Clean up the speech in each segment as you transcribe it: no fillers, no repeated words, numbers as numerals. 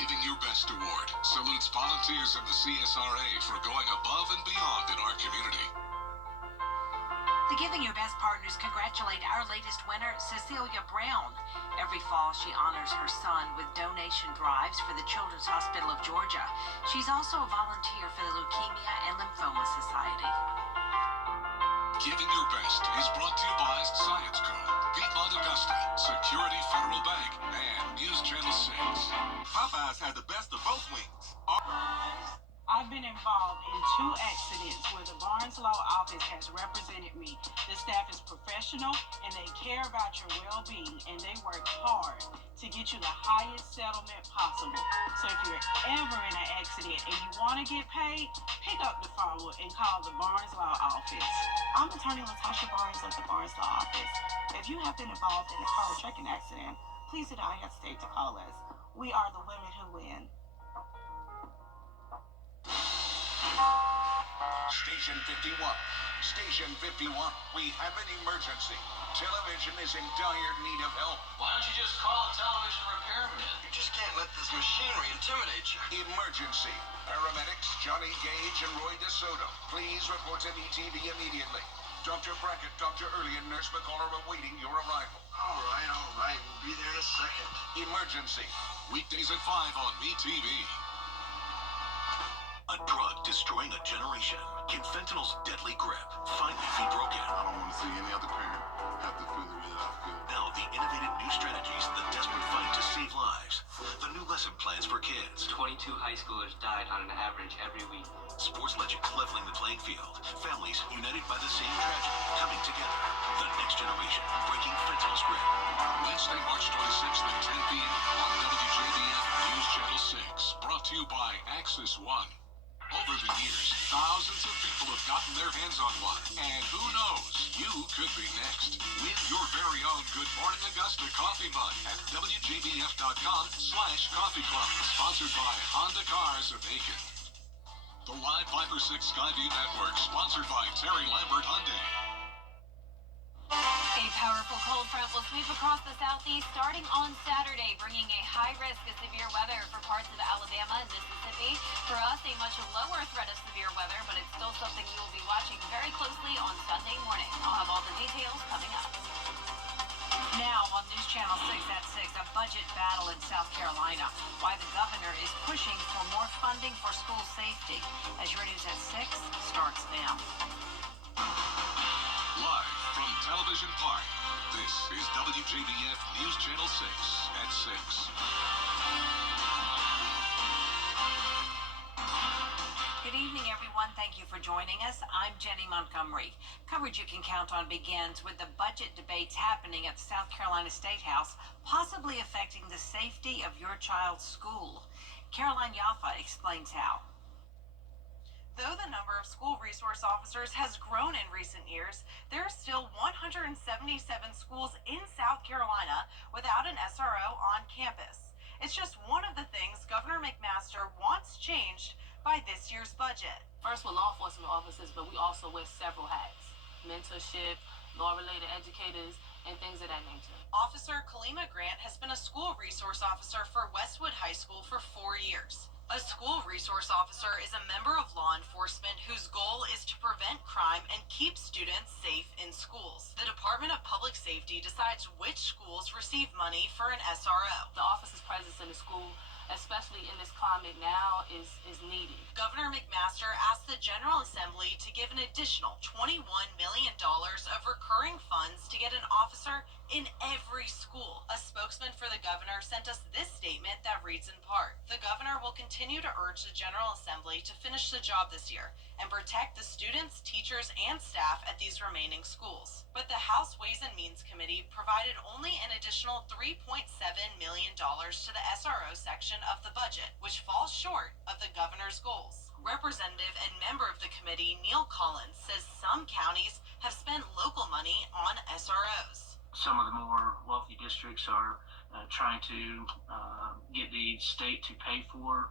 Giving Your Best Award salutes volunteers in the CSRA for going above and beyond in our community. The Giving Your Best partners congratulate our latest winner, Cecilia Brown. Every fall, she honors her son with donation drives for the Children's Hospital of Georgia. She's also a volunteer for the Leukemia and Lymphoma Society. Giving Your Best is brought to you by Science Co., Piedmont Augusta, Security Federal Bank, and News Channel 6. Popeyes had the best of both wings. I've been involved in 2 accidents where the Barnes Law Office has represented me. The staff is professional and they care about your well-being, and they work hard to get you the highest settlement possible. So if you're ever in an accident and you want to get paid, pick up the phone and call the Barnes Law Office. I'm attorney Latasha Barnes of the Barnes Law Office. If you have been involved in a car or trucking accident, please do not hesitate to call us. We are the women who win. Station 51. Station 51. We have an emergency. Television is in dire need of help. Why don't you just call a television repairman? You just can't let this machinery intimidate you. Emergency. Paramedics Johnny Gage and Roy DeSoto, please report to ETV immediately. Dr. Brackett, Dr. Early, and Nurse McCall are awaiting your arrival. All right. We'll be there in a second. Emergency. Weekdays at 5 on MeTV. A drug destroying a generation. Can fentanyl's deadly grip finally be broken? I don't want to see any other parent have to feel the way that I feel. Now the innovative new strategies in the desperate fight to save lives. The new lesson plans for kids. 22 high schoolers died on an average every week. Sports legends leveling the playing field. Families united by the same tragedy, coming together. The next generation breaking fentanyl's grip. Wednesday, March 26th at 10 p.m. on WJBF News Channel 6. Brought to you by Axis One. Over the years, thousands of people have gotten their hands on one. And who knows, you could be next. Win your very own Good Morning Augusta coffee mug at WJBF.com/coffee club. Sponsored by Honda Cars of Aiken. The Live Viper 6 Skyview Network, sponsored by Terry Lambert Hyundai. A powerful cold front will sweep across the southeast starting on Saturday, bringing a high risk of severe weather for parts of Alabama and Mississippi. For us, a much lower threat of severe weather, but it's still something you will be watching very closely on Sunday morning. I'll have all the details coming up. Now on News Channel 6 at 6, a budget battle in South Carolina. Why the governor is pushing for more funding for school safety. As your News at 6 starts now. Live from Television Park, this is WJBF News Channel 6 at 6. Good evening, everyone. Thank you for joining us. I'm Jenny Montgomery. Coverage you can count on begins with the budget debates happening at the South Carolina State House, possibly affecting the safety of your child's school. Caroline Yaffa explains how. Though the number of school resource officers has grown in recent years, there are still 177 schools in South Carolina without an SRO on campus. It's just one of the things Governor McMaster wants changed by this year's budget. First, with law enforcement officers, but we also wear several hats: mentorship, law-related educators, and things of that nature. Officer Kalima Grant has been a school resource officer for Westwood High School for 4 years. A school resource officer is a member of law enforcement whose goal is to prevent crime and keep students safe in schools. The Department of Public Safety decides which schools receive money for an SRO. The officer's presence in the school, especially in this climate now, is needed. Governor McMaster asked the General Assembly to give an additional $21 million of recurring funds to get an officer in every school. A spokesman for the governor sent us this statement that reads in part, "The governor will continue to urge the General Assembly to finish the job this year and protect the students, teachers, and staff at these remaining schools." But the House Ways and Means Committee provided only an additional $3.7 million to the SRO section of the budget, which falls short of the governor's goals. Representative and member of the committee, Neil Collins, says some counties have spent local money on SROs. Some of the more wealthy districts are trying to get the state to pay for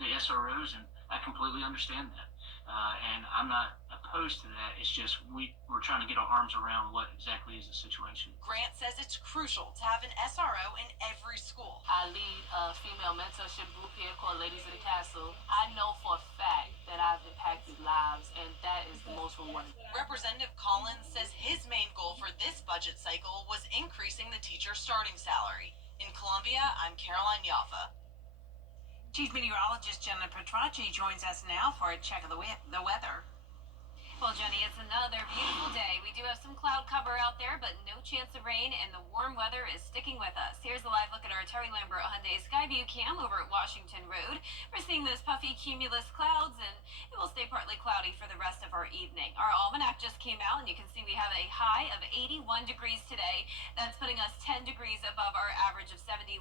the SROs, and I completely understand that. and I'm not opposed to that. It's just we're trying to get our arms around what exactly is the situation. Grant says it's crucial to have an SRO in every school. I lead a female mentorship group here called Ladies of the Castle. I know for a fact that I've impacted lives, and that is the most rewarding. Representative Collins says his main goal for this budget cycle was increasing the teacher's starting salary. In Columbia, I'm Caroline Yaffa. Chief Meteorologist Jenna Petracci joins us now for a check of the weather. Well, Jenny, it's another beautiful day. We do have some cloud cover out there, but no chance of rain, and the warm weather is sticking with us. Here's a live look at our Terry Lambert Hyundai Skyview cam over at Washington Road. We're seeing those puffy cumulus clouds, and it will stay partly cloudy for the rest of our evening. Our almanac just came out, and you can see we have a high of 81 degrees today. That's putting us 10 degrees above our average of 71,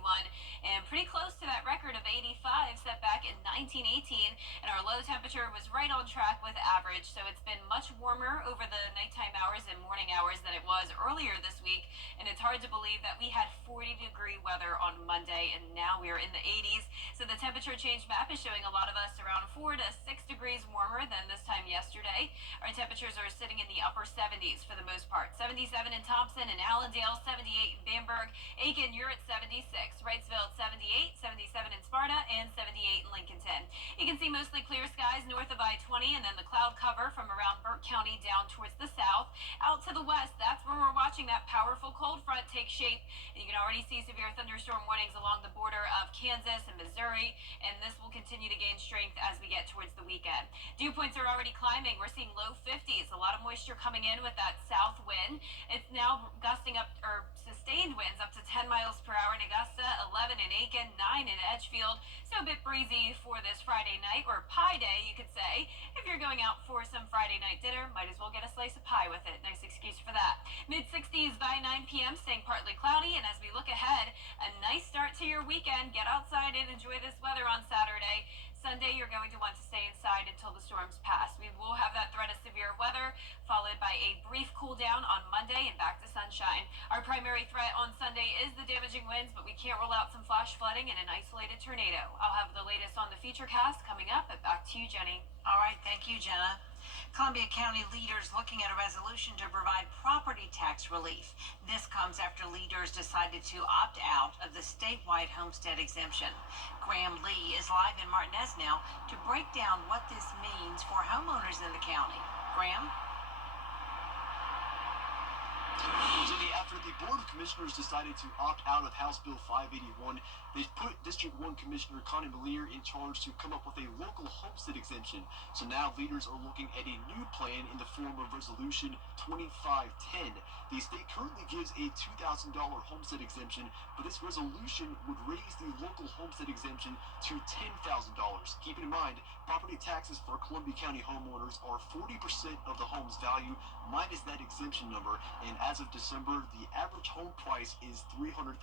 and pretty close to that record of 85 set back in 1918. And our low temperature was right on track with average, so it's been much warmer over the nighttime hours and morning hours than it was earlier this week, and it's hard to believe that we had 40-degree weather on Monday, and now we are in the 80s. So the temperature change map is showing a lot of us around 4 to 6 degrees warmer than this time yesterday. Our temperatures are sitting in the upper 70s for the most part. 77 in Thompson and Allendale, 78 in Bamberg. Aiken, you're at 76. Wrightsville at 78, 77 in Sparta, and 78 in Lincolnton. You can see mostly clear skies north of I-20, and then the cloud cover from around Burke County down towards the south. Out to the west, that's where we're watching that powerful cold front take shape, and you can already see severe thunderstorm warnings along the border of Kansas and Missouri, and this will continue to gain strength as we get towards the weekend. Dew points are already climbing. We're seeing low 50s, a lot of moisture coming in with that south wind. It's now gusting up, or sustained winds up to 10 miles per hour in Augusta, 11 in Aiken, 9 in Edgefield, so a bit breezy for this Friday night, or pie day, you could say. If you're going out for some Friday night dinner, might as well get a slice of pie with it. Nice excuse for that. Mid-60s by 9 p.m., staying partly cloudy, and as we look ahead, a nice start to your weekend. Get outside and enjoy this weather on Saturday. Sunday, you're going to want to stay inside until the storms pass. We will have that threat of severe weather, followed by a brief cool down on Monday and back to sunshine. Our primary threat on Sunday is the damaging winds, but we can't rule out some flash flooding and an isolated tornado. I'll have the latest on the Featurecast coming up, but back to you, Jenny. All right, thank you, Jenna. Columbia County leaders looking at a resolution to provide property tax relief. This comes after leaders decided to opt out of the statewide homestead exemption. Graham Lee is live in Martinez now to break down what this means for homeowners in the county. Graham? Jenny, after the Board of Commissioners decided to opt out of House Bill 581, they put District 1 Commissioner Connie Malier in charge to come up with a local homestead exemption. So now leaders are looking at a new plan in the form of Resolution 2510. The state currently gives a $2,000 homestead exemption, but this resolution would raise the local homestead exemption to $10,000. Keep in mind, property taxes for Columbia County homeowners are 40% of the home's value minus that exemption number, and as of December, the average home price is $300,000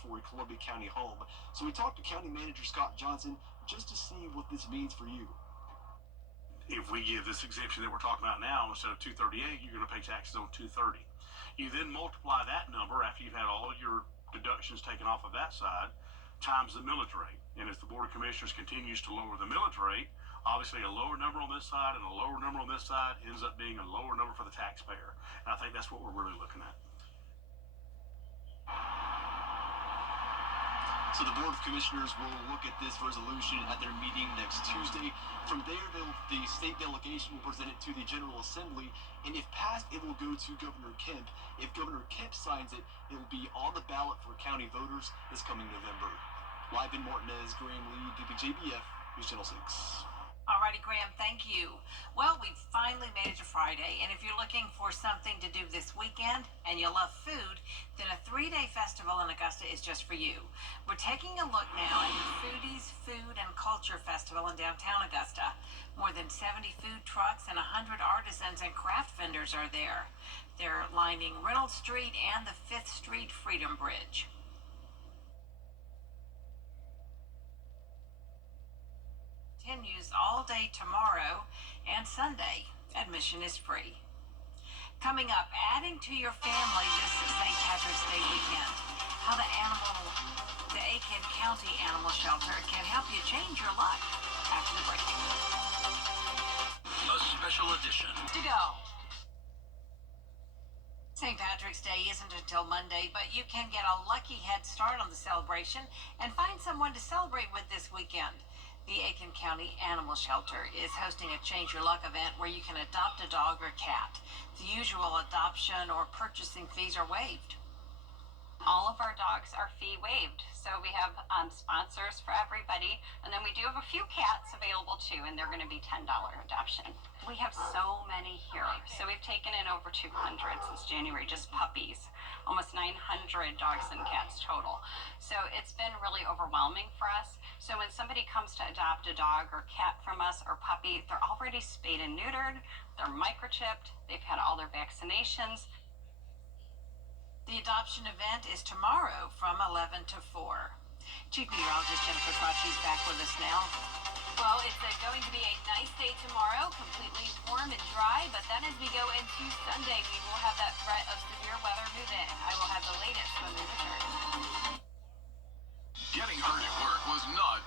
for a Columbia County home. So we talked to County Manager Scott Johnson just to see what this means for you. If we give this exemption that we're talking about now, instead of $238, you're going to pay taxes on $230. You then multiply that number after you've had all your deductions taken off of that side times the millage rate. And as the Board of Commissioners continues to lower the millage rate, obviously a lower number on this side and a lower number on this side ends up being a lower number for the taxpayer. And I think that's what we're really looking at. So the Board of Commissioners will look at this resolution at their meeting next Tuesday. From there, the state delegation will present it to the General Assembly, and if passed, it will go to Governor Kemp. If Governor Kemp signs it, it will be on the ballot for county voters this coming November. Live in Martinez, Graham Lee, WJBF, News Channel 6. Alrighty, Graham, thank you. Well, we've finally made it to Friday, and if you're looking for something to do this weekend and you love food, then a 3-day festival in Augusta is just for you. We're taking a look now at the Foodies Food and Culture Festival in downtown Augusta. More than 70 food trucks and 100 artisans and craft vendors are there. They're lining Reynolds Street and the 5th Street Freedom Bridge. Continues all day tomorrow and Sunday. Admission is free. Coming up, adding to your family this St. Patrick's Day weekend. How the Aiken County Animal Shelter can help you change your life after the break. special edition. To go. St. Patrick's Day isn't until Monday, but you can get a lucky head start on the celebration and find someone to celebrate with this weekend. The Aiken County Animal Shelter is hosting a Change Your Luck event where you can adopt a dog or cat. The usual adoption or purchasing fees are waived. All of our dogs are fee waived, so we have sponsors for everybody, and then we do have a few cats available too, and they're going to be $10 adoption. We have so many here, so we've taken in over 200 since January, just puppies, almost 900 dogs and cats total. So it's been really overwhelming for us. So when somebody comes to adopt a dog or cat from us or puppy, they're already spayed and neutered, they're microchipped, they've had all their vaccinations. The adoption event is tomorrow from 11 to 4. Chief Meteorologist Jennifer Crotchy is back with us now. Well, it's going to be a nice day tomorrow, completely warm and dry, but then as we go into Sunday, we will have that threat of severe weather move in. I will have the latest when we return. Getting hurt at work was not